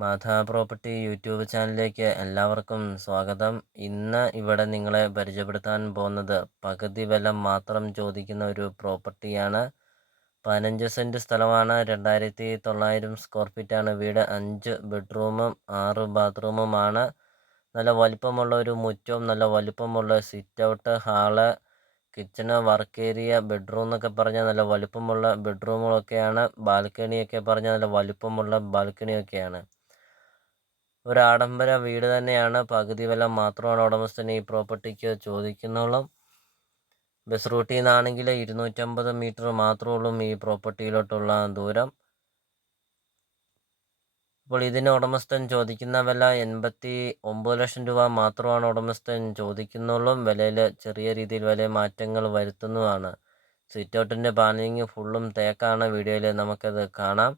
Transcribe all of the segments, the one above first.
Madha property YouTube ചാനലിലേക്ക് എല്ലാവർക്കും സ്വാഗതം. ഇന്ന് ഇവിടെ നിങ്ങളെ പരിചയപ്പെടുത്താൻ പോകുന്നത് പകുതി വില മാത്രം ചോദിക്കുന്ന ഒരു പ്രോപ്പർട്ടിയാണ്. 15 സെൻറ്റ് സ്ഥലമാണ്. 2900 സ്ക്വയർ ഫീറ്റാണ് വീട്. 5 ബെഡ്റൂമും 6 ബാത്റൂമുമാണ്. നല്ല വലിപ്പമുള്ള ഒരു മുറ്റവും നല്ല വലിപ്പമുള്ള sit out, hall, kitchen, work area, bedroom എന്നൊക്കെ പറഞ്ഞാൽ നല്ല വലിപ്പമുള്ള ബെഡ്റൂമുകളൊക്കെയാണ്. ബാൽക്കണിയൊക്കെ പറഞ്ഞാൽ നല്ല വലിപ്പമുള്ള ബാൽക്കണിയൊക്കെയാണ്. ഒരു ആഡംബര വീട് തന്നെയാണ്. പകുതി വില മാത്രമാണ് ഉടമസ്ഥന് ഈ പ്രോപ്പർട്ടിക്ക് ചോദിക്കുന്നുള്ളൂ. ബസ് റൂട്ടിൽ നിന്നാണെങ്കിൽ 250 മീറ്റർ മാത്രമേ ഉള്ളൂ ഈ പ്രോപ്പർട്ടിയിലോട്ടുള്ള ദൂരം. അപ്പോൾ ഇതിന് ഉടമസ്ഥൻ ചോദിക്കുന്ന വില 89 ലക്ഷം രൂപ മാത്രമാണ് ഉടമസ്ഥൻ ചോദിക്കുന്നുള്ളൂ. വിലയിൽ ചെറിയ രീതിയിൽ വില മാറ്റങ്ങൾ വരുത്തുന്നതാണ്. സിറ്റ് ഔട്ടിൻ്റെ പാനലിങ് ഫുള്ളും തേക്കാണ്. വീഡിയോയിൽ നമുക്കത് കാണാം.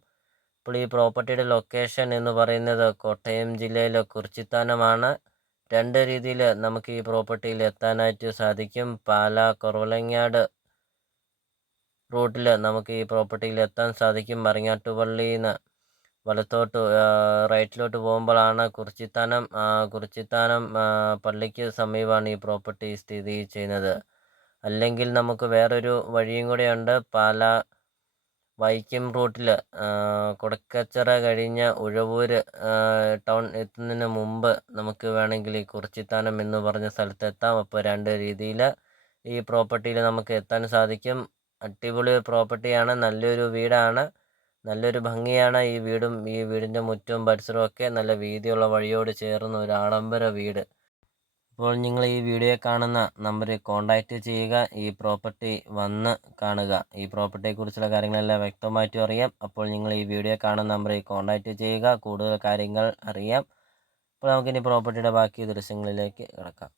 അപ്പോൾ ഈ പ്രോപ്പർട്ടിയുടെ ലൊക്കേഷൻ എന്ന് പറയുന്നത് കോട്ടയം ജില്ലയിലെ കുറിച്ചിത്താനമാണ്. 2 രീതിയിൽ നമുക്ക് ഈ പ്രോപ്പർട്ടിയിൽ എത്താനായിട്ട് സാധിക്കും. പാലാ കുറവലങ്ങാട് റൂട്ടിൽ നമുക്ക് ഈ പ്രോപ്പർട്ടിയിൽ എത്താൻ സാധിക്കും. മറിങ്ങാട്ടുപള്ളിയിൽ നിന്ന് വലത്തോട്ട് റൈറ്റിലോട്ട് പോകുമ്പോഴാണ് കുറിച്ചിത്താനം പള്ളിക്ക് സമീപമാണ് ഈ പ്രോപ്പർട്ടി സ്ഥിതി ചെയ്യുന്നത്. അല്ലെങ്കിൽ നമുക്ക് വേറൊരു വഴിയും കൂടെയുണ്ട്. പാലാ വൈക്കം റൂട്ടിൽ കൊടക്കച്ചിറ കഴിഞ്ഞ് ഉഴവൂർ ടൗൺ എത്തുന്നതിന് മുമ്പ് നമുക്ക് വേണമെങ്കിൽ ഈ കുറിച്ചിത്താനം എന്ന് പറഞ്ഞ സ്ഥലത്ത് എത്താം. അപ്പോൾ 2 രീതിയിൽ ഈ പ്രോപ്പർട്ടിയിൽ നമുക്ക് എത്താൻ സാധിക്കും. അടിപൊളി പ്രോപ്പർട്ടിയാണ്. നല്ലൊരു വീടാണ്. നല്ലൊരു ഭംഗിയാണ് ഈ വീടും. ഈ വീടിൻ്റെ മുറ്റവും പരിസരവും ഒക്കെ നല്ല വീതിയുള്ള വഴിയോട് ചേർന്ന ഒരു ആഡംബര വീട്. അപ്പോൾ നിങ്ങൾ ഈ വീഡിയോ കാണുന്ന നമ്പറിൽ കോൺടാക്റ്റ് ചെയ്യുക. ഈ പ്രോപ്പർട്ടി വന്ന് കാണുക. ഈ പ്രോപ്പർട്ടിയെക്കുറിച്ചുള്ള കാര്യങ്ങളെല്ലാം വ്യക്തമായിട്ടും അറിയാം. അപ്പോൾ നിങ്ങൾ ഈ വീഡിയോ കാണുന്ന നമ്പറിൽ കോൺടാക്റ്റ് ചെയ്യുക. കൂടുതൽ കാര്യങ്ങൾ അറിയാം. അപ്പോൾ നമുക്കിനി പ്രോപ്പർട്ടിയുടെ ബാക്കി ദൃശ്യങ്ങളിലേക്ക് കിടക്കാം.